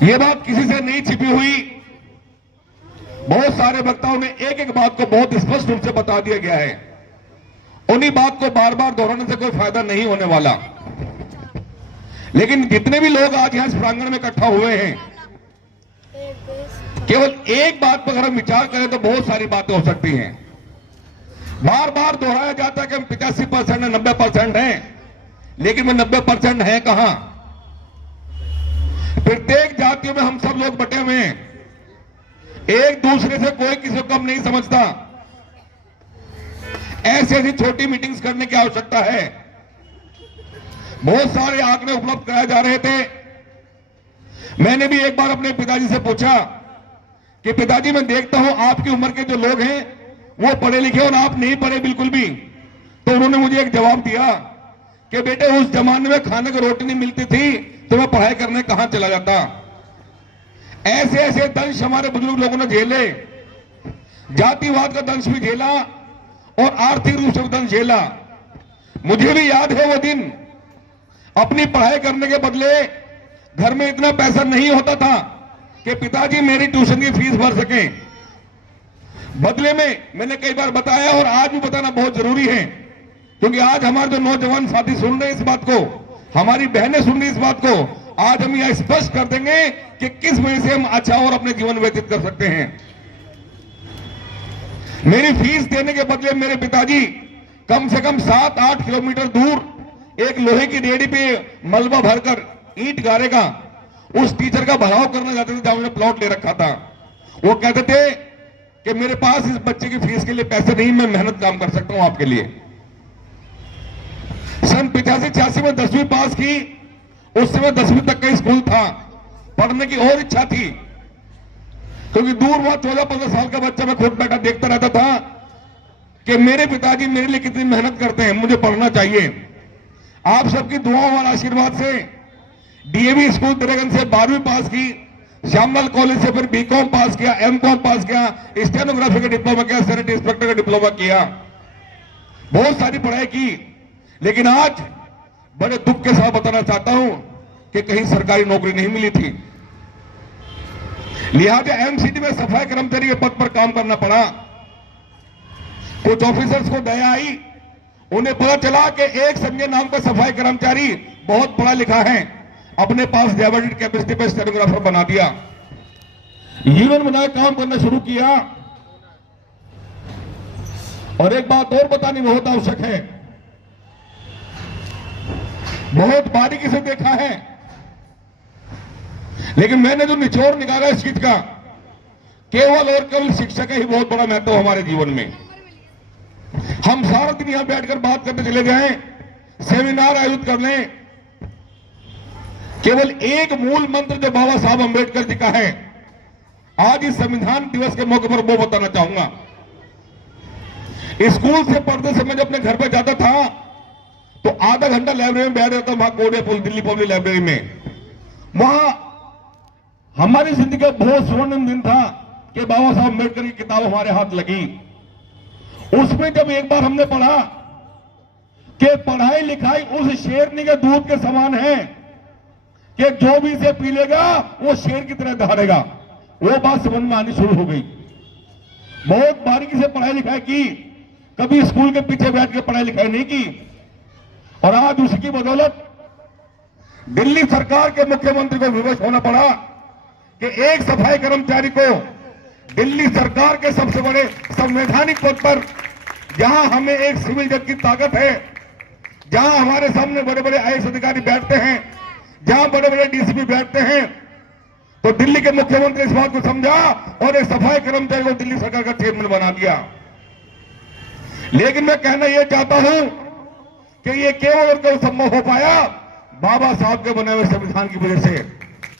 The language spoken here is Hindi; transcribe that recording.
ये बात किसी से नहीं छिपी हुई, बहुत सारे वक्ताओं ने एक एक बात को बहुत स्पष्ट रूप से बता दिया गया है। उन्हीं बात को बार बार दोहराने से कोई फायदा नहीं होने वाला। लेकिन जितने भी लोग आज यहां इस प्रांगण में इकट्ठा हुए हैं, केवल एक बात पर अगर हम विचार करें तो बहुत सारी बातें हो सकती हैं। बार बार दोहराया जाता है कि हम 85% है, 90% हैं, लेकिन वो 90% है कहां? प्रत्येक जातियों में हम सब लोग बटे हुए हैं, एक दूसरे से कोई किसी को कम नहीं समझता। ऐसी ऐसी छोटी मीटिंग्स करने की आवश्यकता है। बहुत सारे आंकड़े उपलब्ध कराए जा रहे थे। मैंने भी एक बार अपने पिताजी से पूछा कि पिताजी, मैं देखता हूं आपकी उम्र के जो लोग हैं वो पढ़े लिखे और आप नहीं पढ़े बिल्कुल भी। तो उन्होंने मुझे एक जवाब दिया कि बेटे, उस जमाने में खाने को रोटी नहीं मिलती थी तो मैं पढ़ाई करने कहां चला जाता। ऐसे ऐसे दंश हमारे बुजुर्ग लोगों ने झेले, जातिवाद का दंश भी झेला और आर्थिक रूप से दंश झेला। मुझे भी याद है वो दिन, अपनी पढ़ाई करने के बदले घर में इतना पैसा नहीं होता था कि पिताजी मेरी ट्यूशन की फीस भर सकें। बदले में मैंने कई बार बताया और आज भी बताना बहुत जरूरी है, क्योंकि आज हमारे जो नौजवान साथी सुन रहे हैं इस बात को, हमारी बहनें सुन रही इस बात को, आज हम यह स्पष्ट कर देंगे कि किस वजह से हम अच्छा और अपने जीवन व्यतीत कर सकते हैं। मेरी फीस देने के बदले मेरे पिताजी कम से कम 7-8 किलोमीटर दूर एक लोहे की रेहड़ी पे मलबा भरकर ईंट गारेगा उस टीचर का भराव करने जाते थे जहां उन्होंने प्लॉट ले रखा था। वो कहते थे कि मेरे पास इस बच्चे की फीस के लिए पैसे नहीं, मैं मेहनत काम कर सकता हूं आपके लिए। सन 85-86 में 10वीं पास की, उस समय 10वीं तक का स्कूल था, पढ़ने की और इच्छा थी, क्योंकि दूर वहां 14-15 साल का बच्चा मैं खुद बैठा देखता रहता था कि मेरे पिताजी मेरे लिए कितनी मेहनत करते हैं, मुझे पढ़ना चाहिए। आप सबकी दुआओं और आशीर्वाद से डीएवी स्कूल दरेगन से 12वीं पास की, श्यामलाल कॉलेज से फिर बीकॉम पास किया, एमकॉम पास किया, स्टेनोग्राफी का डिप्लोमा किया, सैनिटरी इंस्पेक्टर का डिप्लोमा किया, बहुत सारी पढ़ाई की। लेकिन आज बड़े दुख के साथ बताना चाहता हूं कि कहीं सरकारी नौकरी नहीं मिली थी, लिहाजा एमसीडी में सफाई कर्मचारी के पद पर काम करना पड़ा। कुछ ऑफिसर्स को दया आई, उन्हें पता चला कि एक संजय नाम का सफाई कर्मचारी बहुत पढ़ा लिखा है, अपने पास डेवलप्ड कैपेसिटी पर स्टेनोग्राफर बना दिया। यूनियन बनाकर काम करना शुरू किया। और एक बात और बतानी बहुत आवश्यक है, बहुत बारीकी से देखा है, लेकिन मैंने जो निचोड़ निकाला इस चीज का, केवल और केवल शिक्षा का ही बहुत बड़ा महत्व हमारे जीवन में। हम सारा दिन यहां बैठकर बात करते चले जाएं, सेमिनार आयोजित कर लें, केवल एक मूल मंत्र जो बाबा साहब अंबेडकर जी का है, आज इस संविधान दिवस के मौके पर वो बताना चाहूंगा। स्कूल से पढ़ते समय जब अपने घर पर जाता था तो आधा घंटा लाइब्रेरी में बैठ रहता, वहां कोड़े पुल दिल्ली पब्लिक लाइब्रेरी में। वहां हमारी जिंदगी का बहुत स्वर्णिम दिन था कि बाबा साहब अम्बेडकर की किताब हमारे हाथ लगी। उसमें जब एक बार हमने पढ़ा कि पढ़ाई लिखाई उस शेरनी के दूध के समान है कि जो भी इसे पी लेगा वो शेर की तरह दहाड़ेगा, वो बात समझ में आनी शुरू हो गई। बहुत बारीकी से पढ़ाई लिखाई की, कभी स्कूल के पीछे बैठ के पढ़ाई लिखाई नहीं की, और आज उसकी बदौलत दिल्ली सरकार के मुख्यमंत्री को विवश होना पड़ा कि एक सफाई कर्मचारी को दिल्ली सरकार के सबसे बड़े संवैधानिक पद पर, जहां हमें एक सिविल जज की ताकत है, जहां हमारे सामने बड़े बड़े आईएएस अधिकारी बैठते हैं, जहां बड़े बड़े डीसीपी बैठते हैं, तो दिल्ली के मुख्यमंत्री इस बात को समझा और एक सफाई कर्मचारी को दिल्ली सरकार का चेयरमैन बना दिया। लेकिन मैं कहना यह चाहता हूं कि यह केवल और केवल संभव हो पाया बाबा साहब के बने हुए संविधान की वजह से।